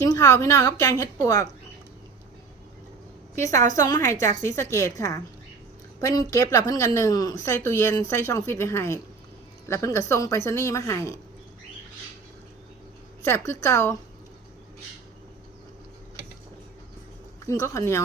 กินข้าวพี่น้องกับแกงเห็ดปวก พี่สาวส่งมาให้จากศรีสะเกดค่ะ เพิ่นเก็บละเพิ่นกันหนึ่งใส่ตู้เย็นใส่ช่องฟิตไว้ให้แล้วเพิ่นก็ส่งไปสนี่มาให้แซ่บคือเกากินก็ข้าวเหนียว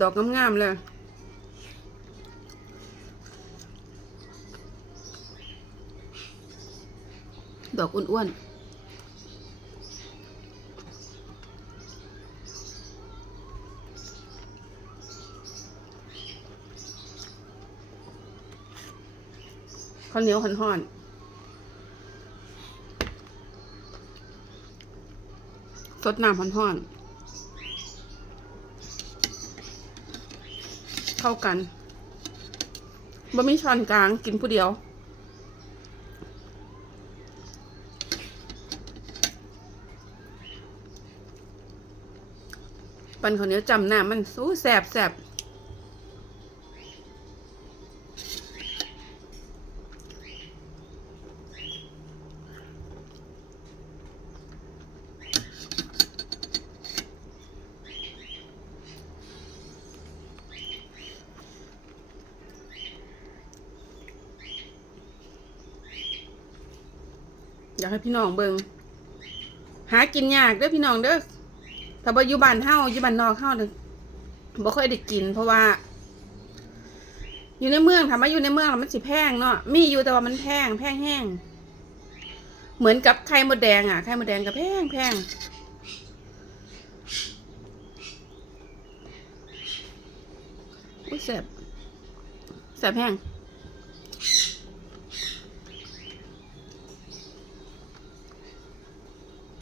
ดอกงามๆเลยดอกอ้วนๆข้าวเหนียวห่อนๆสดน้ำห่อนๆ เท่ากันบะหมี่ช้อนกลางกินผู้เดียว ปันข้าวเหนียวจำหน้ามันสู้แสบแสบ อยากให้พี่น้องเบิงหากินยากเด้อพี่น้องเด้อถ้าบ่อยู่บ้านเฮาอยู่บ้านนอกเฮาเนี่ยบ่ค่อยได้กิน เพราะว่า อยู่ในเมืองถ้ามาอยู่ในเมืองมันสิแพงเนาะมีอยู่แต่ว่ามันแพงแพงแห้งเหมือนกับไข่มดแดงอะไข่มดแดงก็แพงแพงอุ้ยแสบแสบแพง